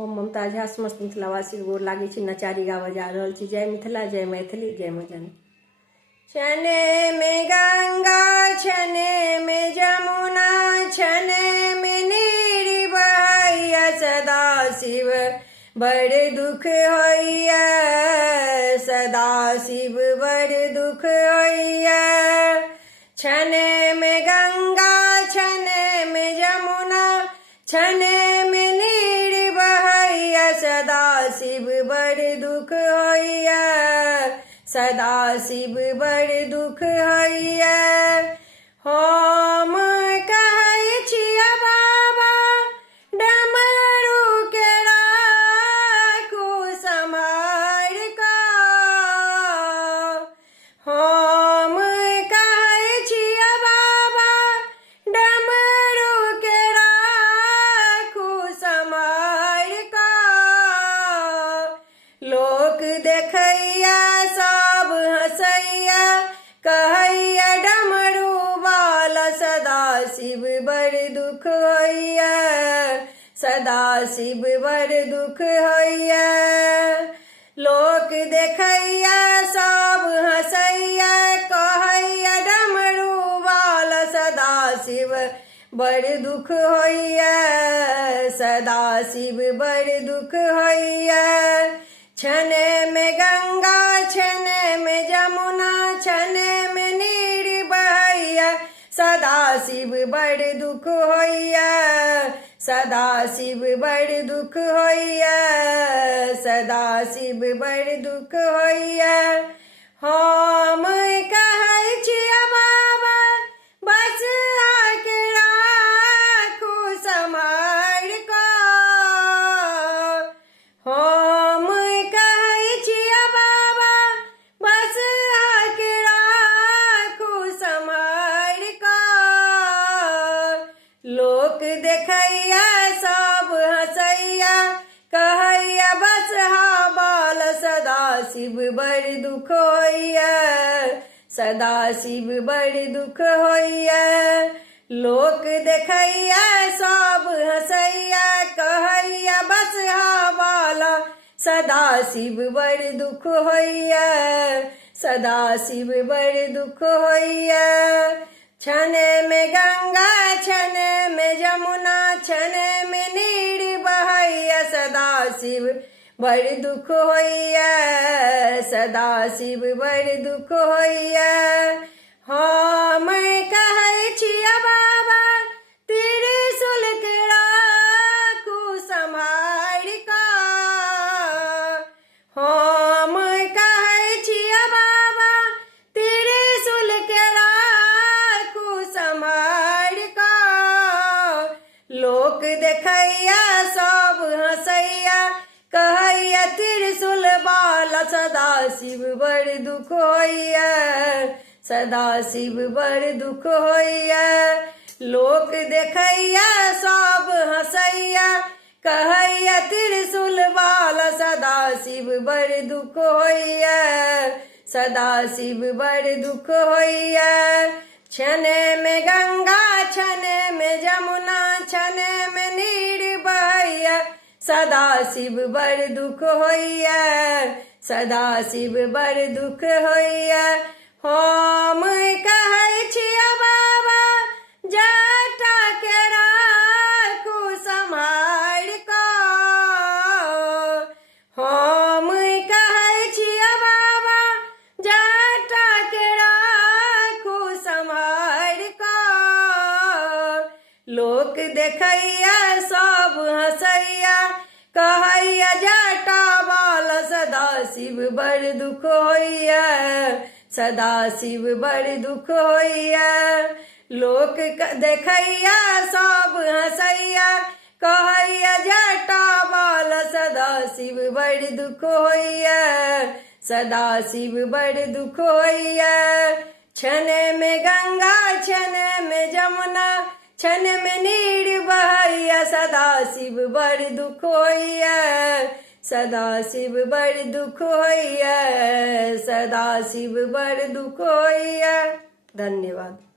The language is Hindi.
हम ममता झा समस्त मिथिलावासी गोर लागे छी। नचारी गावऽ जा रहल छी। जय मिथिला, जय मैथिली, जय मजन। छने में गंगा, छने में जमुना, छने में नीर बहैया, सदा शिव बड़ दुख होइया, सदा शिव बड़ दुख होइया। छने में गंगा, छने में जमुना, छने में नीर बहैया, सदा शिव बड़ दुख होइया, सदा शिव बड़ दुख होइया। हम कहै छिया बाबा डमरू के राखू सम्हार कऽ। हम कहै छिया बाबा डमरू के राखू सम्हार कऽ। लोक देखैया सब हँसैया, कहैया डमरू वाला, सदा शिव बड़ दुख होइया, सदा शिव बड़ दुख होइया। लोक देखैया सब हँसैया, कहैया डमरू वाला, सदा शिव बड़ दुख होइया, सदा शिव बड़ दुख होइया। छने में गंगा, छने में जमुना, छने में नीर बहैया, सदा शिव बड़ दुख होइया, सदा शिव बड़ दुख होइया, सदा शिव बड़ दुख होइया। हम कहै छिया बाबा बस आके राखू सम्हार कऽ। हम कहै छिया बाबा बस आके राखू सम्हार कऽ। लोक देखैया सब हँसैया, कहैया बस बाल, सदा शिव बड़ दुख होइया, सदा शिव बड़ दुख होइया। लोक देखैया सब हँसैया, कहैया बस बाला, सदा शिव बड़ दुख होइया, सदा शिव बड़ दुख होइया। छने में गंगा, छने में जमुना, छने में नीर बहैया, सदा शिव बड़ दुख होइया, सदा शिव बड़ दुख होइया। हम कहै छिया बाबा त्रिशूल के राखू सम्हार कऽ। हम कहै छिया बाबा त्रिशूल के राखू सम्हार कऽ। लोक देखैया सब हँसैया, कहैया त्रिशूल वाला, सदा शिव बड़ दुख होइया, सदा शिव बड़ दुख होइया। लोक देखैया सब हँसैया, कहैया त्रिशूल वाला, सदा शिव बड़ दुख होइया, सदा शिव बड़ दुख होइया। छने में गंगा, छने में जमुना, छने में नीर बहैया, सदा शिव बड़ दुख होइया, सदा शिव बड़ दुख होइया। हम कहै छिया बाबा जटा के राखू सम्हार कऽ। हम कहै छिया बाबा जटा के राखू सम्हार कऽ। लोक देखैया सब हँसैया, कहैया जटा वाला, सदा शिव बड़ दुख होइया, सदा शिव बड़ दुख होइया। लोक देखैया सब हँसैया, कहैया जटा वाला, सदा शिव बड़ दुख होइया, सदा शिव बड़ दुख होइया। छने में गंगा, छने में जमुना, छने में नीर बहैया, सदा शिव बड़ दुख होइया, सदा शिव बड़ दुख होइया, सदा शिव बड़ दुख होइया। धन्यवाद।